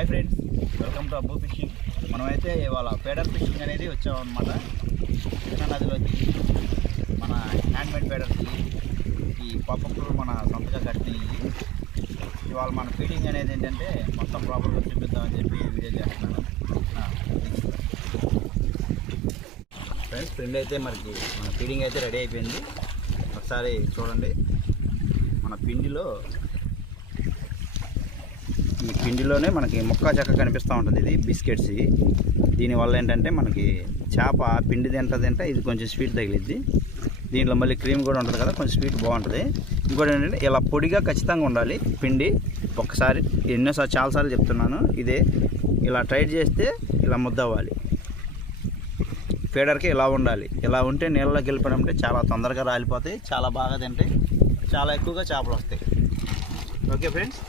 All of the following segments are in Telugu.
Hi friends, welcome to Abbu fishing. మనమైతే ఇవాళ ఫేడర్ ఫిషింగ్ అనేది వచ్చామన్నమాట. కృష్ణా నదిలోకి మన హ్యాండ్మేడ్ ఫేడర్స్ ఈ పప్పప్పుడు మన సొంతగా కట్టినవి. ఇవాళ మన ఫీడింగ్ అనేది ఏంటంటే మొత్తం ప్రాపర్గా చూపిద్దామని చెప్పి వీడియో చేస్తున్నాను. ఫ్రెండ్స్, ఫ్రెండ్ అయితే మనకి మన ఫీడింగ్ అయితే రెడీ అయిపోయింది. ఒకసారి చూడండి. మన ఈ పిండిలోనే మనకి ముక్క చెక్క కనిపిస్తూ ఉంటుంది. ఇది బిస్కెట్స్. దీనివల్ల ఏంటంటే మనకి చేప పిండి తింటే ఇది కొంచెం స్వీట్ తగిలిద్ది. దీంట్లో మళ్ళీ క్రీమ్ కూడా ఉంటుంది కదా, కొంచెం స్వీట్ బాగుంటుంది. ఇంకోటి ఏంటంటే ఇలా పొడిగా ఖచ్చితంగా ఉండాలి పిండి. ఒకసారి చాలాసార్లు చెప్తున్నాను, ఇదే ఇలా టైట్ చేస్తే ఇలా ముద్ద అవ్వాలి. ఫీడర్కి ఇలా ఉండాలి. ఇలా ఉంటే నీళ్ళలోకి వెళ్ళిపోయినప్పుడు చాలా తొందరగా రాలిపోతాయి, చాలా బాగా తింటాయి, చాలా ఎక్కువగా చేపలు వస్తాయి. ఓకే ఫ్రెండ్స్,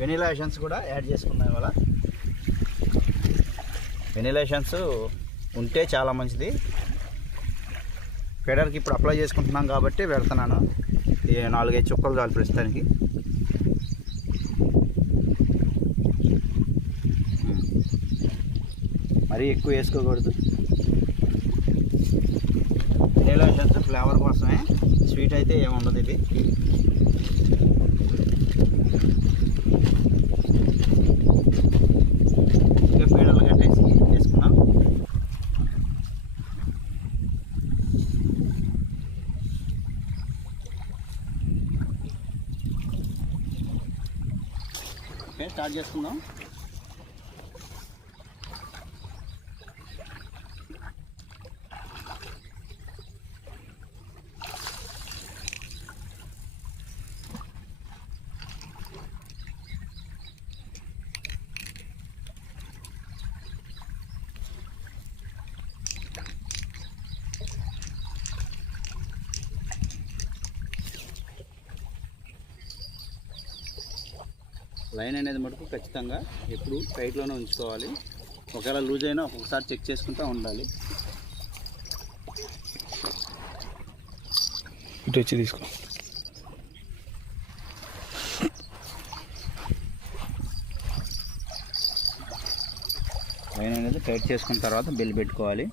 వెనిలా ఎసెన్స్ కూడా యాడ్ చేసుకున్నాం. ఇవాళ వెనిలా ఎసెన్స్ ఉంటే చాలా మంచిది. ఫీడర్కి ఇప్పుడు అప్లై చేసుకుంటున్నాం కాబట్టి పెడుతున్నాను. 4-5 చుక్కలు చాలు ప్రస్తుతానికి. మరీ ఎక్కువ వేసుకోకూడదు. వెనిలా ఎసెన్స్ ఫ్లేవర్ కోసమే, స్వీట్ అయితే ఏముండదు. ఇది ఫీడర్లు కట్టేసి వేసుకున్నాం. ఓకే, స్టార్ట్ చేసుకుందాం. లైన్ అనేది మటుకు ఖచ్చితంగా ఎప్పుడు టైట్లోనే ఉంచుకోవాలి. ఒకవేళ లూజ్ అయినా ఒక్కొక్కసారి చెక్ చేసుకుంటూ ఉండాలి. ఇటు వచ్చి తీసుకో. లైన్ అనేది టైట్ చేసుకున్న తర్వాత బెల్ పెట్టుకోవాలి.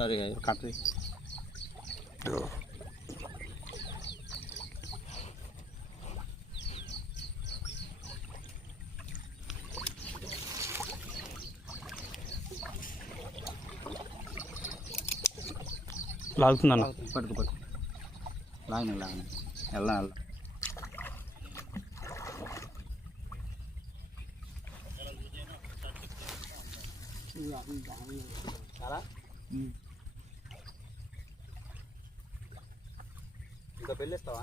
సరే కట్ట లాగుతుందన్న. పట్టుకు లాగిన వెళ్ళ ఇంకా పెళ్ళిస్తావా?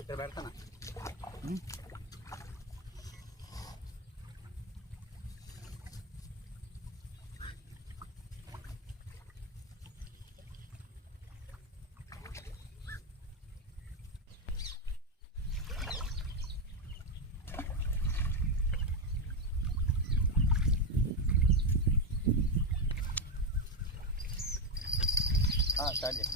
ఇక్కడ పెడతానా? స్టార్ట్ చేయి.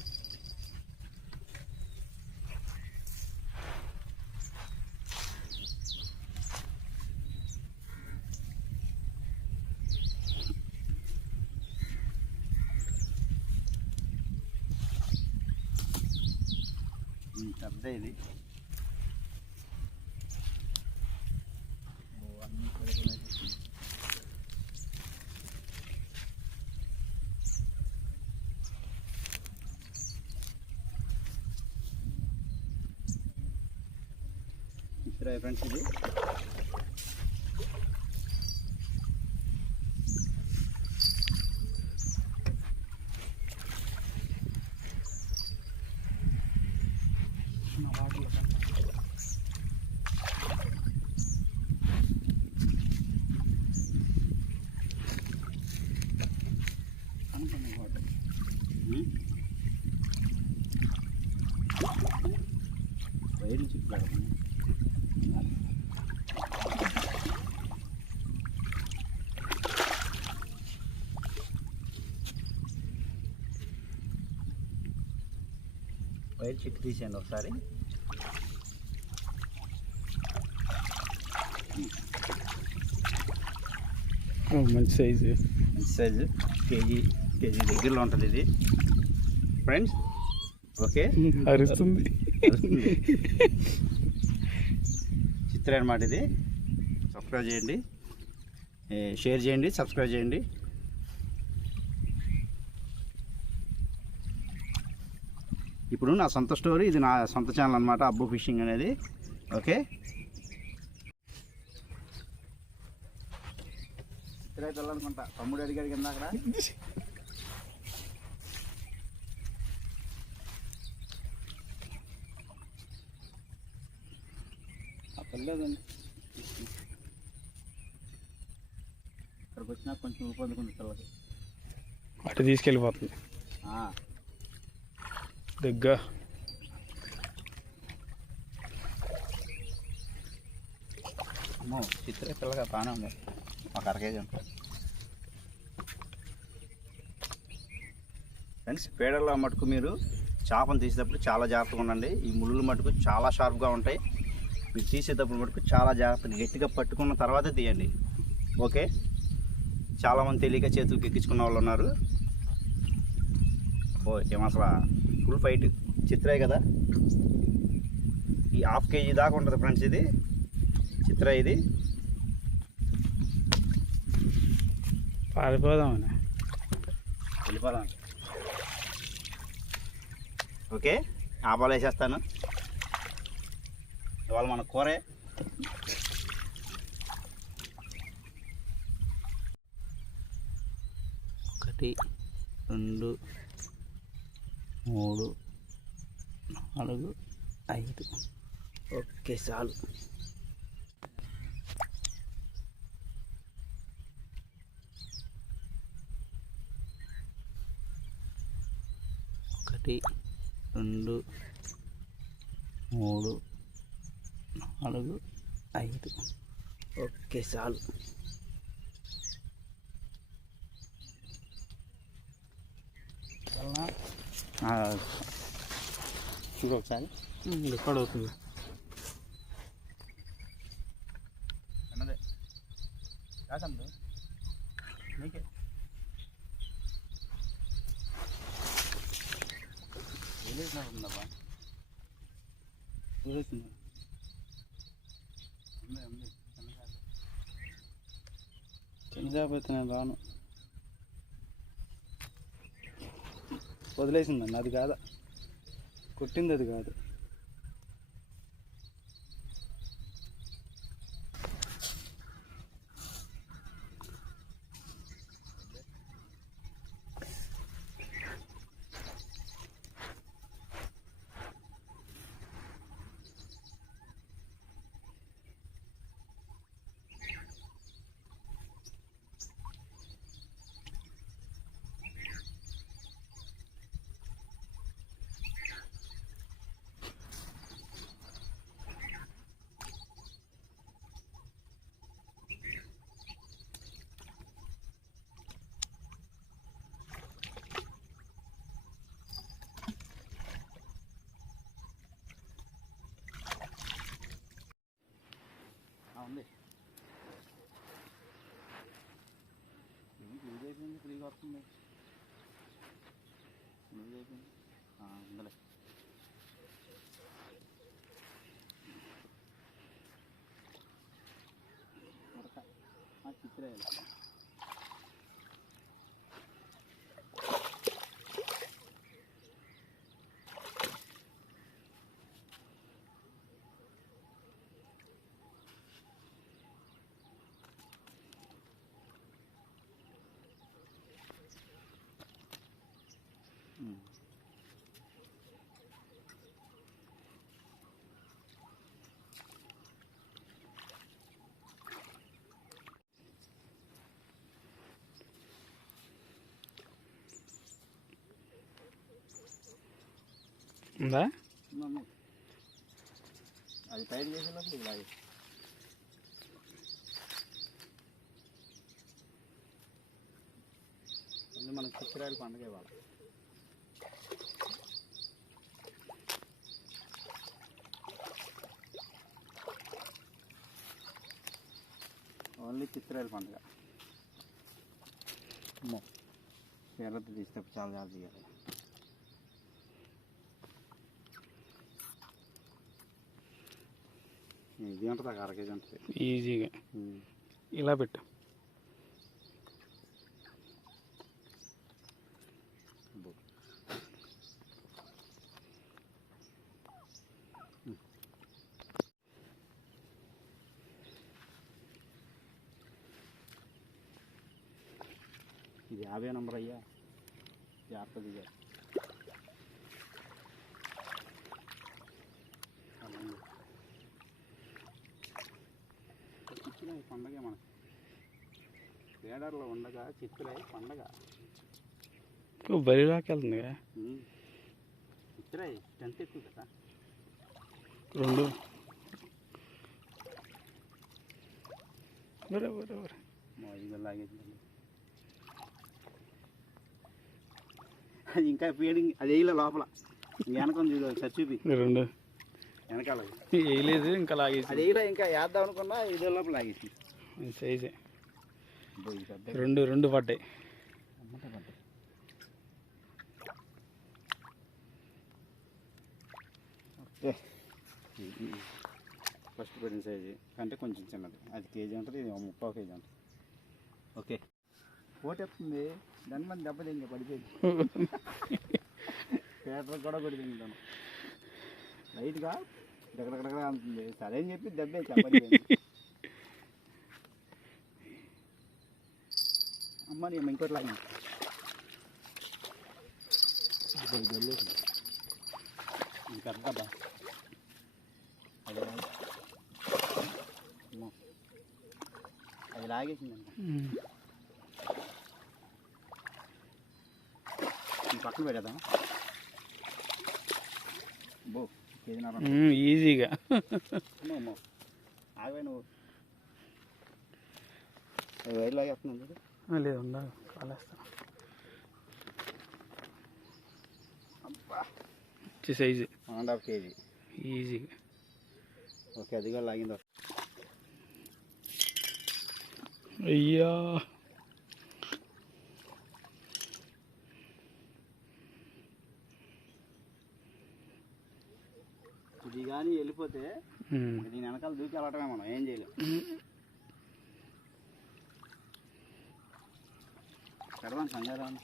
పెద్ద ఇది చిత్ర ఫ్రెండ్స్ ఇది. వైర్లు చిక్కులాడు వైర్ చిక్కు తీసేయండి ఒకసారి. మంచి సైజు కేజీ దగ్గరలో ఉంటుంది ఇది ఫ్రెండ్స్. ఓకే, అరుస్తుంది చిత్ర అన్నమాట ఇది. సబ్స్క్రైబ్ చేయండి, షేర్ చేయండి, సబ్స్క్రైబ్ చేయండి. ఇప్పుడు నా సొంత స్టోరీ, ఇది నా సొంత ఛానల్ అనమాట, అబ్బు ఫిషింగ్ అనేది. ఓకే, చిత్ర వెళ్ళాలనుకుంటా. తమ్ముడు అడిగాడు కింద అక్కడ. పర్లేదండి, ఇక్కడికి వచ్చినా కొంచెం ఊపందుకుంది పిల్లకి. అటు తీసుకెళ్ళిపోతుంది దగ్గర. అమ్మో, చిత్ర పిల్లగా బాగానే ఉంది. ఒక అరకేజీ ఉంటుంది ఫ్రెండ్స్. పేడల్లో మటుకు మీరు చేపను తీసేటప్పుడు చాలా జాగ్రత్తగా ఉండండి. ఈ ముళ్ళు మటుకు చాలా షార్ప్గా ఉంటాయి. మీరు తీసేటప్పుడు మటుకు చాలా జాగ్రత్తగా గట్టిగా పట్టుకున్న తర్వాతే తీయండి. ఓకే, చాలామంది తెలియక చేతులకు ఎక్కించుకున్న వాళ్ళు ఉన్నారు. ఓ ఏం అసలు ఫుల్ ఫైట్. చిత్రే కదా, ఈ ½ కేజీ దాకా ఉంటుంది ఫ్రెండ్స్ ఇది చిత్ర. ఇది పారిపోదామని వెళ్ళిపోదాం. ఓకే, ఆపాలు వేసేస్తాను. ఇవాళ మన కూరే. ఒకటి, 2, 3, 4, 5. ఓకే, చాలు. ఒకటి, 2, 3, 4, 5. ఓకే, చాలు. చూడు ఒకసారి రికార్డ్ అవుతుంది. అన్నదే కాదండి నీకే. వెళ్ళేసినట్టుందబ్బా. వదిలేసింది. చిన్న చేప అయితే నేను రాను. వదిలేసిందండి, అది కాదా కొట్టింది, అది కాదు. ఉంది లూజ్ అయిపోయింది, ఫ్రీగా వస్తుంది. లూజ్ అయిపోయింది, ఉందలే. చిత్ర ఉందా? అది టైట్ చేసేటప్పుడు ఇలా మనకు చిత్రాలు పండుగ ఇవాళ. ఓన్లీ చిత్రాలు పండుగ. పేర్లతో తీస్తే చాలా చాలా తీయాలి. ఇది ఉంటుంది, 1/2 కేజీ ఉంటుంది ఈజీగా. ఇలా పెట్టు. ఇది 50 నంబర్ అయ్యా, 50 చిత్రాయి పండగ మనకి. వేడర్లో ఉండగా చిత్రాయి పండగ. బరిలోకి వెళ్తుందిగా. చిత్రాయి స్ట్రెంత్ ఎక్కువ కదా. 2 బరాబర్. లాగేది అది ఇంకా ఫీడింగ్, అది వేయలే లోపల. వెనకొని చూపి 2 వెనకాల వేయలేదు, ఇంకా లాగేసి. అది వేయలే, ఇంకా వేద్దాం అనుకున్నా ఇదే లోపల లాగేసి. సైజే 2 పడ్డాయి. ఫస్ట్ పడిన సైజు అంటే కొంచెం చిన్నది. అది కేజీ ఉంటుంది, ఇది 30 కేజీ ఉంటుంది. ఓకే, పోటెత్తుంది. దాని మంది దెబ్బతింది, పడిపోయింది. పేటర్ కూడా పడిపోయింది. దాన్ని లైట్గా దగ్గర అంటుంది. సరే అని చెప్పి దెబ్బే పడిపోయింది. అమ్మ నేను ఇంకోటి లాగా ఇంకా అర్థబ్బా. అది లాగేసిందండి. పక్కన పెట్టేద్దాం. బో ఈజీగా. ఆగవే నువ్వు. అది వైర్ లాగేస్తున్నావు. లేదు, ఉండదు, కాలేస్తాను. సైజు 1.5 కేజీ ఈజీగా. ఓకే, అది కూడా లాగింది. అయ్యా, ఇది కానీ వెళ్ళిపోతే దీని వెనకాల దూకి వెళ్ళటమే, మనం ఏం చేయలేం. పెడదాం సంగారం.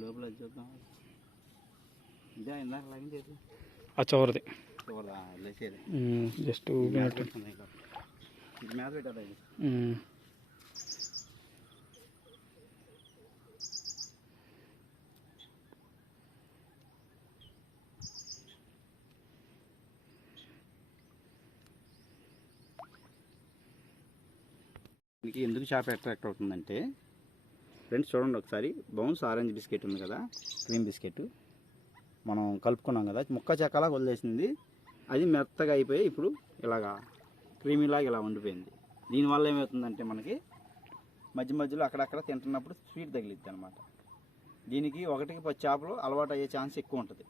లోపల చూద్దాం. ఇదే ఇందాక లాగింది. ఆ చివరిది లేచేది జస్ట్ ఊపినట్టు. ఇది మేత పెట్టాలి. దీనికి ఎందుకు చేప అట్రాక్ట్ అవుతుందంటే ఫ్రెండ్స్ చూడండి ఒకసారి, బౌన్స్ ఆరెంజ్ బిస్కెట్ ఉంది కదా, క్రీమ్ బిస్కెట్ మనం కలుపుకున్నాం కదా, ముక్క చెక్కలా వదిలేసింది. అది మెత్తగా అయిపోయి ఇప్పుడు ఇలాగా క్రీమీలాగా ఇలా ఉండిపోయింది. దీనివల్ల ఏమవుతుందంటే మనకి మధ్య మధ్యలో అక్కడక్కడ తింటున్నప్పుడు స్వీట్ తగిలిద్ది అనమాట. దీనికి 1కి 10 చేపలు అలవాటు అయ్యే ఛాన్స్ ఎక్కువ ఉంటుంది.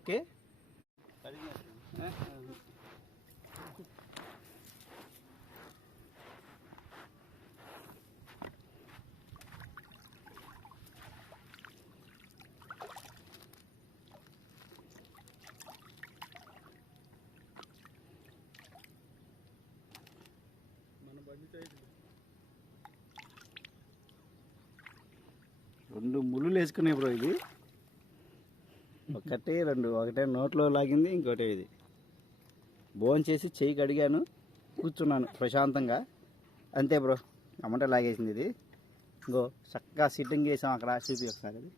ఓకే, రెండు ముళ్ళు వేసుకునే బ్రో. ఇది ఒకటే నోట్లో లాగింది, ఇంకోటి ఇది భోజనం చేసి చెయ్యి కడిగాను. కూర్చున్నాను ప్రశాంతంగా. అంతే బ్రో, అమ్మంటే లాగేసింది ఇది. ఇంకో చక్కగా సిట్టింగ్ చేసాం అక్కడ. చూపి ఒకసారి అది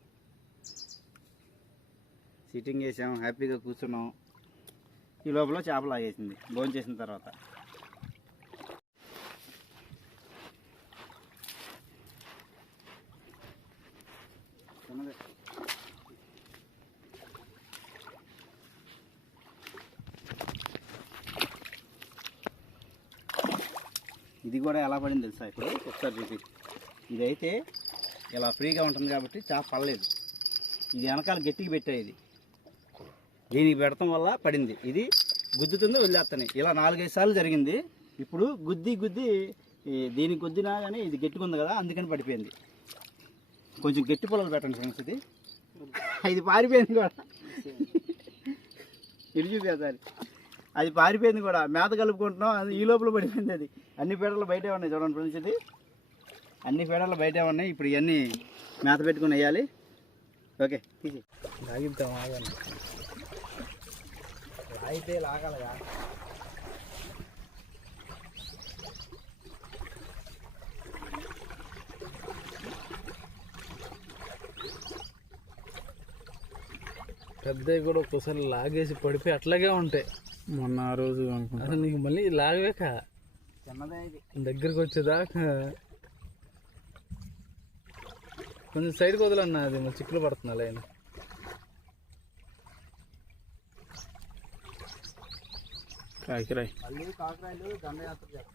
సిట్టింగ్ చేసాం, హ్యాపీగా కూర్చున్నాం. ఈ లోపల చేప లాగేసింది భోజనం చేసిన తర్వాత. ఇది కూడా ఎలా పడింది తెలుసా? ఇప్పుడు ఒకసారి చూపి. ఇదైతే ఇలా ఫ్రీగా ఉంటుంది కాబట్టి చేప పడలేదు. ఇది వెనకాల గట్టికి పెట్టాయి. ఇది దీనికి పెడతాం వల్ల పడింది. ఇది గుద్దుతుంది, వదిలేస్తాయి. ఇలా 4-5 సార్లు జరిగింది. ఇప్పుడు గుద్ది దీనికి గుద్దినా కానీ ఇది గట్టిగా ఉంది కదా, అందుకని పడిపోయింది. కొంచెం గట్టి పొలాలు పెట్టండి ఫ్రెండ్స్. ఇది పారిపోయింది కూడా. ఇటు చూపేసారి అది పారిపోయింది కూడా. మేత కలుపుకుంటున్నాం, అది ఈ లోపల పడిపోయింది. అది అన్ని పీడలు బయటే ఉన్నాయి చూడండి ఫ్రెండ్స్. ఇది అన్ని పీడలు బయటే ఉన్నాయి. ఇప్పుడు ఇవన్నీ మేత పెట్టుకుని వేయాలి. ఓకే, తీసి లాగిద్దాం. ఆగండి, అయితే లాగాలగా. పెద్దవి కూడా ఒక్కోసారి లాగేసి పడిపోయి అట్లాగే ఉంటాయి. మొన్న ఆ రోజు అసలు నీకు మళ్ళీ లాగలేక చిన్నదే ఇది దగ్గరికి వచ్చేదాకా కొంచెం సైడ్కి వదలన్నా. అది మరి చిక్కులు పడుతున్నా లైన్. కాకిరాయి మళ్ళీ కాకరాయలు దండయాత్ర చేస్తాం.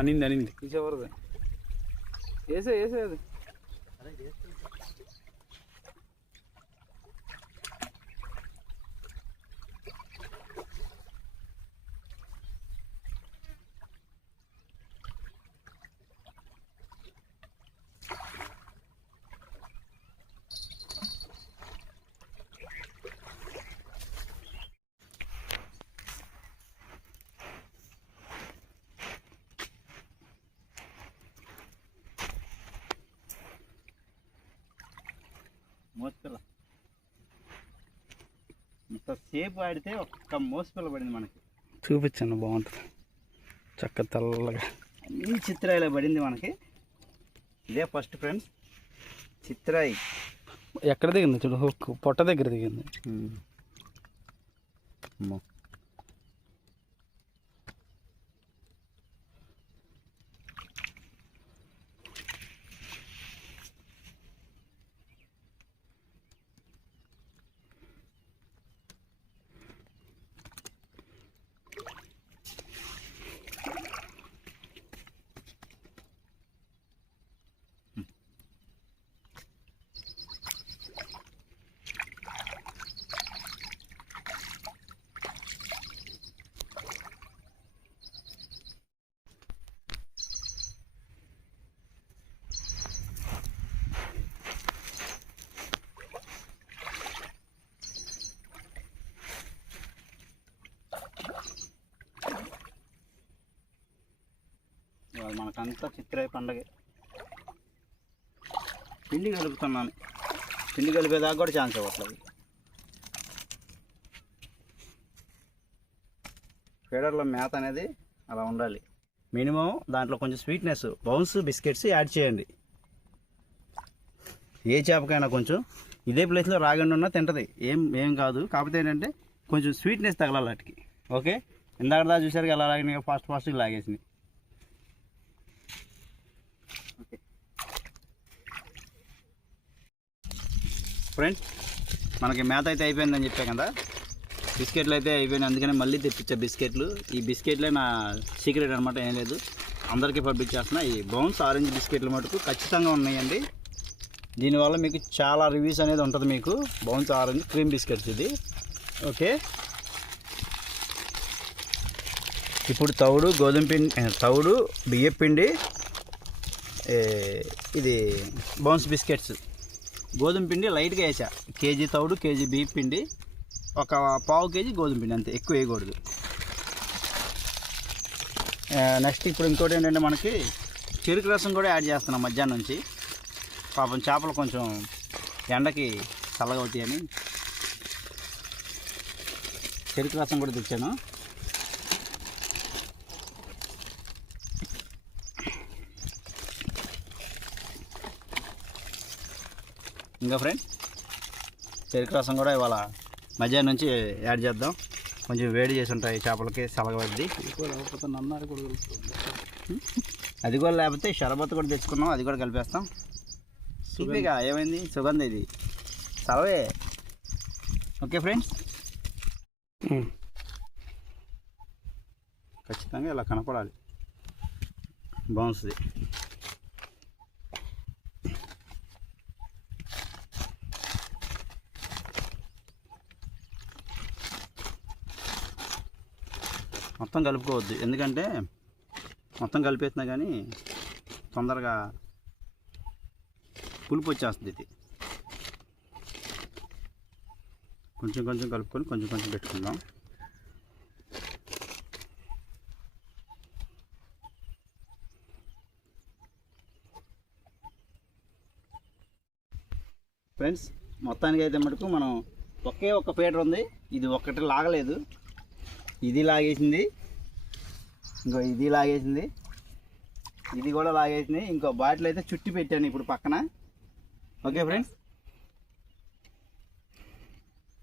అనింది అనింది తీసేవరది. వేసే అది మోసపిల్ల. ఇంతసేపు ఆడితే ఒక్క మోసపిల్ల పడింది మనకి. చూపించండి, బాగుంటుంది. చక్క తెల్లగా అన్ని చిత్రాయిలా పడింది మనకి. ఇదే ఫస్ట్ ఫ్రెండ్స్ చిత్రాయి. ఎక్కడ దిగింది చూడు, పొట్ట దగ్గర దిగింది. మనకంతా చిత్రాయి పండగ. పిండి కలుపుతున్నాను. పిండి కలిపేదాకా కూడా ఛాన్స్ ఇవ్వట్లేదు. ఫీడర్లో మేత అనేది అలా ఉండాలి. మినిమం దాంట్లో కొంచెం స్వీట్నెస్, బౌన్స్ బిస్కెట్స్ యాడ్ చేయండి. ఏ చేపకైనా కొంచెం ఇదే ప్లేస్లో రాగండి ఉన్నా తింటుంది, ఏం కాదు. కాకపోతే ఏంటంటే కొంచెం స్వీట్నెస్ తగలాలి వాటికి. ఓకే, ఇందాక దా చూసారు ఎలా లాగినాయి, ఫాస్ట్గా లాగేసినాయి. ఓకే ఫ్రెండ్స్, మనకి మేత అయితే అయిపోయిందని చెప్పా కదా. బిస్కెట్లు అయితే అయిపోయినాయి, అందుకని మళ్ళీ తెప్పించా బిస్కెట్లు. ఈ బిస్కెట్లే నా సీక్రెట్ అనమాట, ఏం లేదు, అందరికీ పంపించేస్తున్నా. ఈ బౌన్స్ ఆరెంజ్ బిస్కెట్లు మటుకు ఖచ్చితంగా ఉన్నాయండి. దీనివల్ల మీకు చాలా రివ్యూస్ అనేది ఉంటుంది. మీకు బౌన్స్ ఆరెంజ్ క్రీమ్ బిస్కెట్స్ ఇది. ఓకే, ఇప్పుడు తౌడు గోధుమ పిండి, తౌడు బియ్యం పిండి, ఇది బౌన్స్ బిస్కెట్స్. గోధుమ పిండి లైట్గా వేసా, కేజీ తౌడు కేజీ బియ్యం పిండి, ఒక పావు కేజీ గోధుమ పిండి, అంతే, ఎక్కువ వేయకూడదు. నెక్స్ట్ ఇప్పుడు ఇంకోటి ఏంటంటే మనకి చెరుకు రసం కూడా యాడ్ చేస్తున్నాం మధ్యాహ్నం నుంచి. పాపం చేపలు కొంచెం ఎండకి చల్లగా అవుతాయని చెరుకు రసం కూడా తెచ్చాను. ఇంకా ఫ్రెండ్స్ చెరుకు రసం కూడా ఇవాళ మధ్యాహ్నం నుంచి యాడ్ చేద్దాం. కొంచెం వేడి చేసి ఉంటాయి చేపలకి, చల్లగవద్ది. అది కూడా లేకపోతే షరబత్ కూడా తెచ్చుకున్నాం, అది కూడా కలిపేస్తాం. సుగంధిగా ఏమైంది, సుగంధ ఇది సలవే. ఓకే ఫ్రెండ్స్, ఖచ్చితంగా ఇలా కనపడాలి బౌన్స్ది. మొత్తం కలుపుకోవద్దు, ఎందుకంటే మొత్తం కలిపేస్తున్నా కానీ తొందరగా పులుపు వచ్చేస్తుంది. ఇది కొంచెం కొంచెం కలుపుకొని కొంచెం కొంచెం పెట్టుకుందాం. ఫ్రెండ్స్ మొత్తానికి అయితే మటుకు మనం ఒకే ఒక్క పీటర్ ఉంది, ఇది ఒక్కటి లాగలేదు, ఇది లాగేసింది, ఇంకో ఇది లాగేసింది, ఇది కూడా లాగేసింది, ఇంకో బాటిల్ అయితే చుట్టి పెట్టాను ఇప్పుడు పక్కన. ఓకే ఫ్రెండ్స్,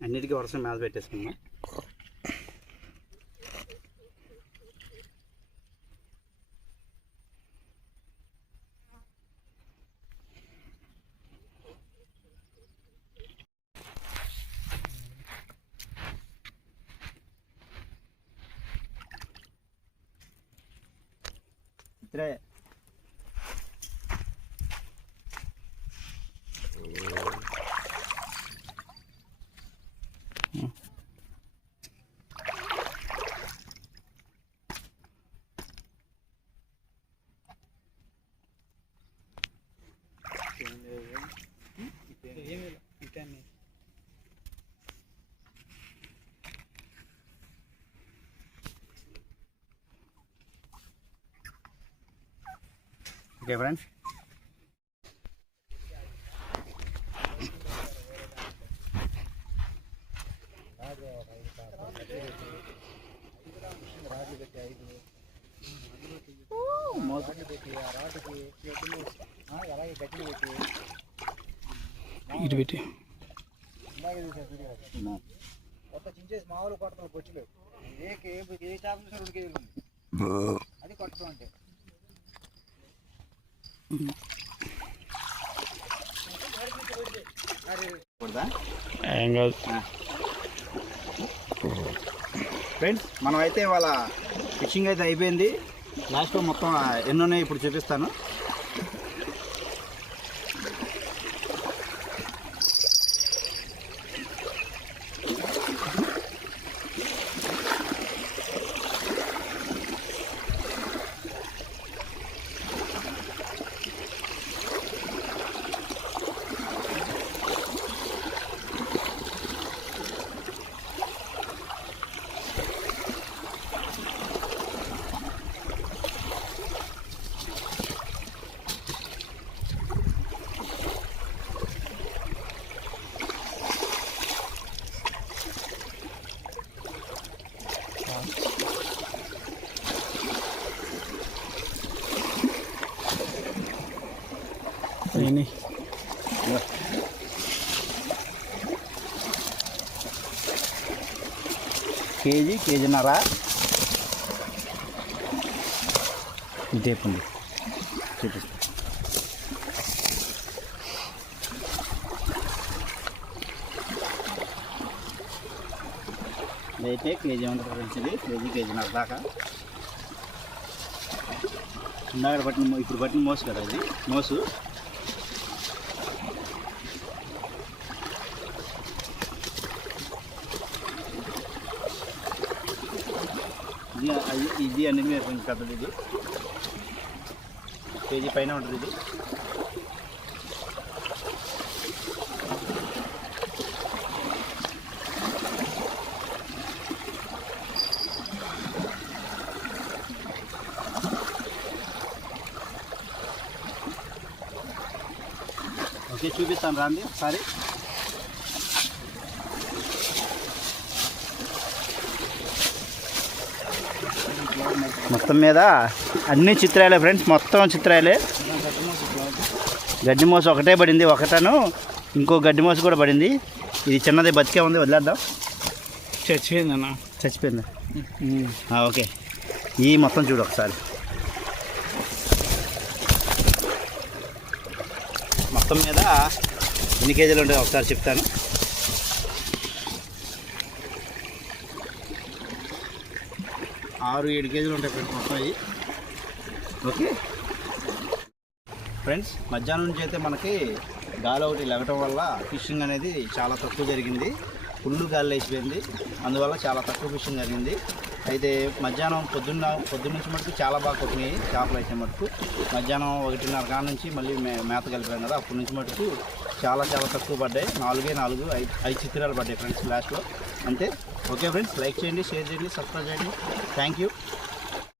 అన్నిటికీ వరుస మేత పెట్టేసుకుందాం. ఇത്രే ఓకే ఫ్రెండ్స్, ఇటు పెట్టి కొత్త చించేసి మామూలు కొడతాం పొచ్చులు ఏ చేపలు 2 కేజీలు ఉంది, అది కొట్టడం అంటే. ఫ్రెండ్స్ మనం అయితే ఇవాళ ఫిషింగ్ అయితే అయిపోయింది. లాస్ట్లో మొత్తం ఎన్ని ఉన్నాయి ఇప్పుడు చూపిస్తాను. కేజీన్నర టేప్ ఉంది, చూపిస్తా. ఇదైతే కేజీ ఉంటుంది ఫ్రెండ్స్, ఇది కేజీన్నర దాకా. ఇందాక పట్టిన ఇప్పుడు పట్టిన మోసు కదా, ఇది మోసు. ఇది అన్నిటి మీద కొంచెం పెద్దది, ఇది కేజీ పైన ఉంటుంది ఇది. ఓకే, చూపిస్తాను రాండి ఒకసారి. మొత్తం మీద అన్ని చిత్రాలే ఫ్రెండ్స్, మొత్తం చిత్రాలే. గడ్డి మోస ఒకటే పడింది, ఒకటను ఇంకో గడ్డి మోస కూడా పడింది. ఇది చిన్నది బతికే ఉంది, వదిలేద్దాం. చచ్చిపోయిందన్న. చచ్చిపోయిందా? ఓకే, ఈ మొత్తం చూడు ఒకసారి. మొత్తం మీద ఎన్ని కేజీలు ఉంటాయో ఒకసారి చెప్తాను. 6-7 కేజీలు ఉంటాయి ఫ్రెండ్స్ మొత్తం అవి. ఓకే ఫ్రెండ్స్, మధ్యాహ్నం నుంచి అయితే మనకి గాలి ఒకటి లెగటం వల్ల ఫిషింగ్ అనేది చాలా తక్కువ జరిగింది. ఫుల్ గాలి లేచిపోయింది, అందువల్ల చాలా తక్కువ ఫిషింగ్ జరిగింది. అయితే మధ్యాహ్నం పొద్దున్న నుంచి మటుకు చాలా బాగా కొట్టినాయి చేపలు. అయితే మటుకు మధ్యాహ్నం 1:30 కాడ నుంచి మళ్ళీ మేత కలిపాం కదా, అప్పటి నుంచి మటుకు చాలా తక్కువ పడ్డాయి. 4 చిత్రాలు పడ్డాయి ఫ్రెండ్స్ లాస్ట్లో అంతే. ఓకే ఫ్రెండ్స్, లైక్ చేయండి, షేర్ చేయండి, సబ్స్క్రైబ్ చేయండి. Thank you.